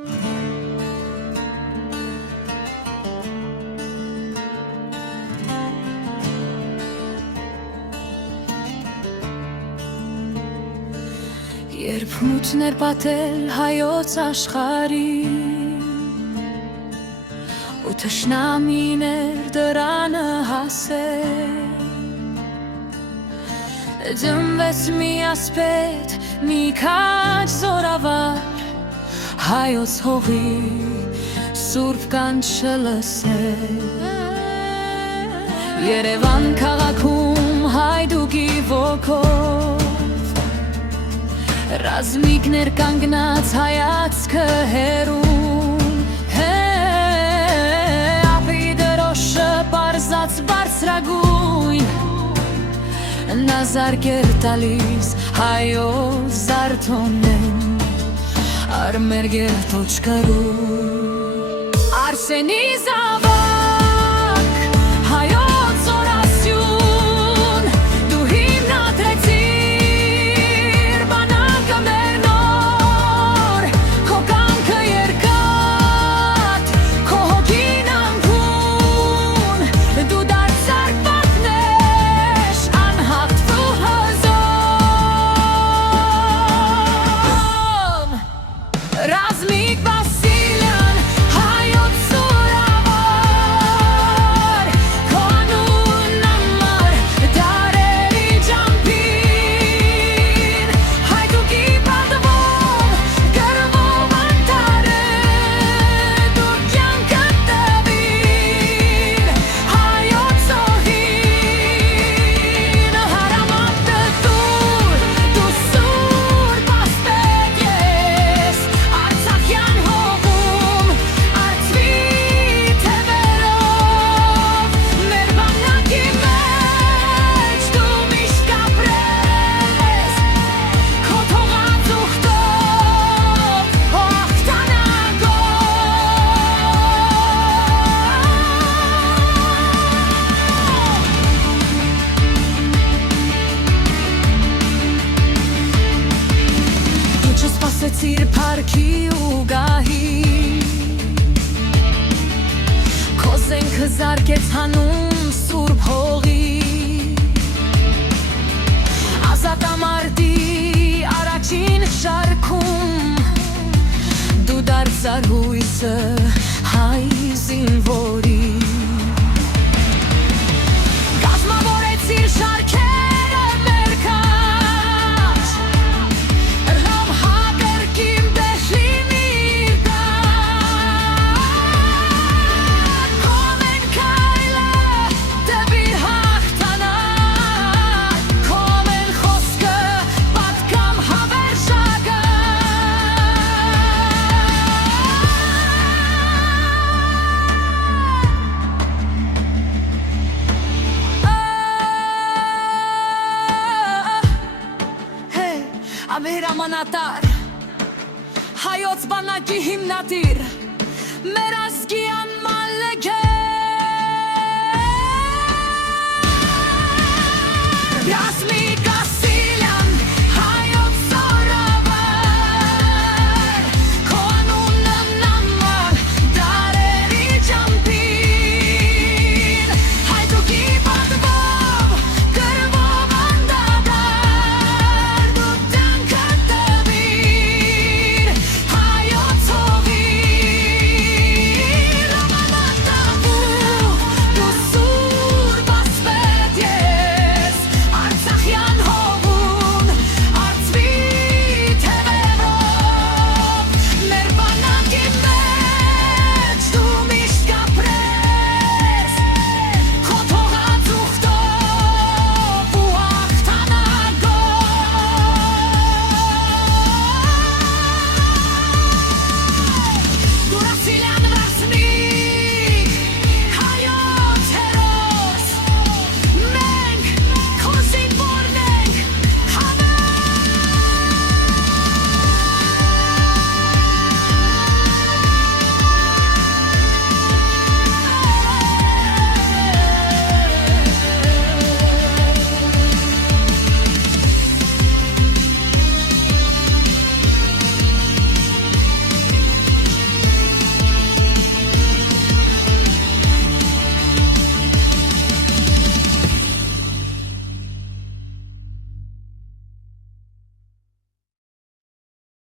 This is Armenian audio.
Երբ մութներ պատել հայոց աշխարհին ու թշնամիներ դրանը հասել, դմվեց մի ասպետ, մի քաջ զորավար, հայոց հողի սուրբ կանչը լսել։ Երևան քաղաքում հայդուկի ոգով ռազմիկներ կանգնած հայացքը հեռուն, ափի դրոշը պարզած բարձրագույն, նա զարկեր տալիս հայոց զարթոնեն, արմերգեր թոչկարու Արսենի զավակ, հայոց զորասյուն, դու հիմնադրեցիր բանակը մեր նոր, քո կամքը երկաթ, քո հոգին անկուն, դու դարձար պատնեշ, անհաղթվու հզոր, ռազմիկ Վասիլյան, հայոց զորավար, քո անունն համար դարերի ջամփին, հայդուկի պատվով կռվող անտառը, դու կյանքը տվիր հայոց հողին, հարամատը դու սուրբ ասպետ ես, Արցախյան հողում արծվի թևերով, մեր բանակի մեջ դու միշտ կապրես, քո թողած ուխտով, հաղթանակով։ Դու չսպասեցիր փառքի ու գահի, քո զենքը զարկեց հանուն սուրբ հողի, ազատամարտի առաջին շարքում, դու դարձար հույսը հայ զինվորի, կազմավորեցիր շարքերը մեր քաջ, Լավ հակերկիմ դեշլիմիր դար, քո մեն քայլը դեպիր հաղթանակ, քո մեն խոսքը պատկամ հավերժակը, ամենամանատար, հայոց բանակի հիմնադիր, մեր ազգի